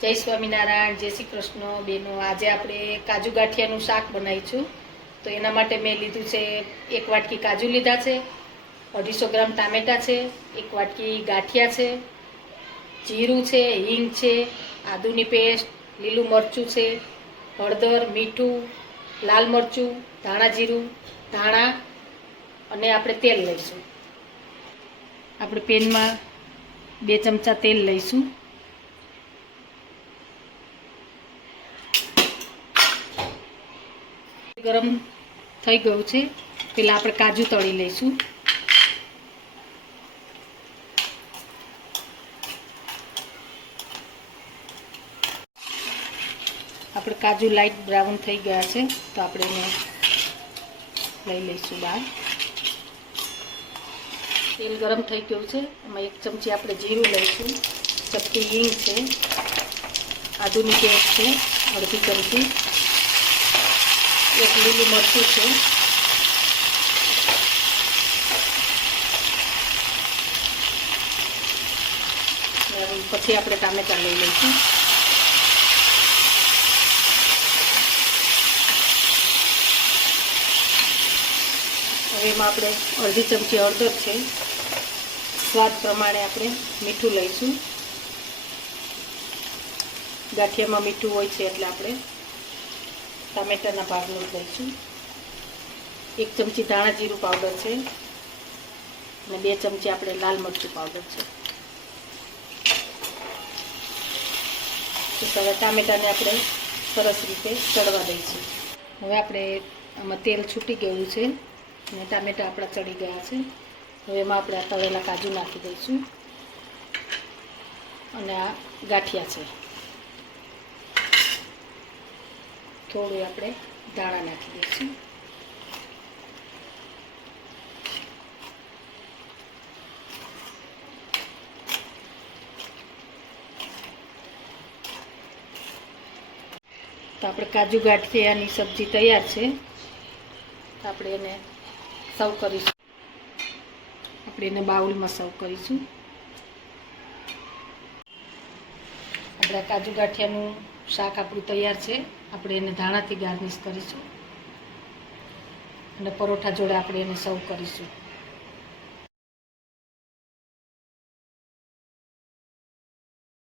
જય સ્વામિનારાયણ, જય શ્રી કૃષ્ણ. બેનો, આજે આપણે કાજુ ગાંઠિયાનું શાક બનાવીશું. તો એના માટે મેં લીધું છે એક વાટકી કાજુ લીધા છે, અઢીસો ગ્રામ ટામેટાં છે, એક વાટકી ગાંઠિયા છે, જીરું છે, હિંગ છે, આદુની પેસ્ટ, લીલું મરચું છે, હળદર, મીઠું, લાલ મરચું, ધાણા જીરું, ધાણા અને આપણે તેલ લઈશું. આપણે પેનમાં બે ચમચા તેલ લઈશું. ગરમ થઈ ગયું છે. પેલા આપણે કાજુ તળી લઈશું. આપણે કાજુ લાઈટ બ્રાઉન થઈ ગયા છે, તો આપણે એને લઈ લઈશું બહાર. તેલ ગરમ થઈ ગયું છે. એમાં એક ચમચી આપણે જીરું લઈશું. ચપટી હિંગ છે. આદુની પેસ્ટ છે. અડધી ચમચી. એક લીલું મરચું છે. પછી આપણે ટામેટા લઈ લઈશું. હવે એમાં આપણે અડધી ચમચી હળદર છે. સ્વાદ પ્રમાણે આપણે મીઠું લઈશું. ગાંઠિયામાં મીઠું હોય છે એટલે આપણે ટામેટાના ભાગનું લઈશું એક ચમચી ધાણા જીરું પાવડર છે અને બે ચમચી આપણે લાલ મરચું પાવડર છે. હવે ટામેટાને આપણે સરસ રીતે ચડવા દઈશું. હવે આપણે આમાં તેલ છૂટી ગયું છે અને ટામેટા આપણા ચડી ગયા છે. હવે એમાં આપણે આ તળેલા કાજુ નાખી દઈશું. અને આ ગાંઠિયા છે. થોડું આપણે દાણા નાખી દઈશું. તો આપણે કાજુ ગાંઠિયાની સબ્જી તૈયાર છે. તો આપણે એને સર્વ કરીશું. આપણે એને બાઉલમાં સર્વ કરીશું. આપણે કાજુ ગાંઠિયાનું શાક આપણું તૈયાર છે. આપણે એને ધાણાથી ગાર્નિશ કરીશું. અને પરોઠા જોડે આપણે એને સર્વ કરીશું.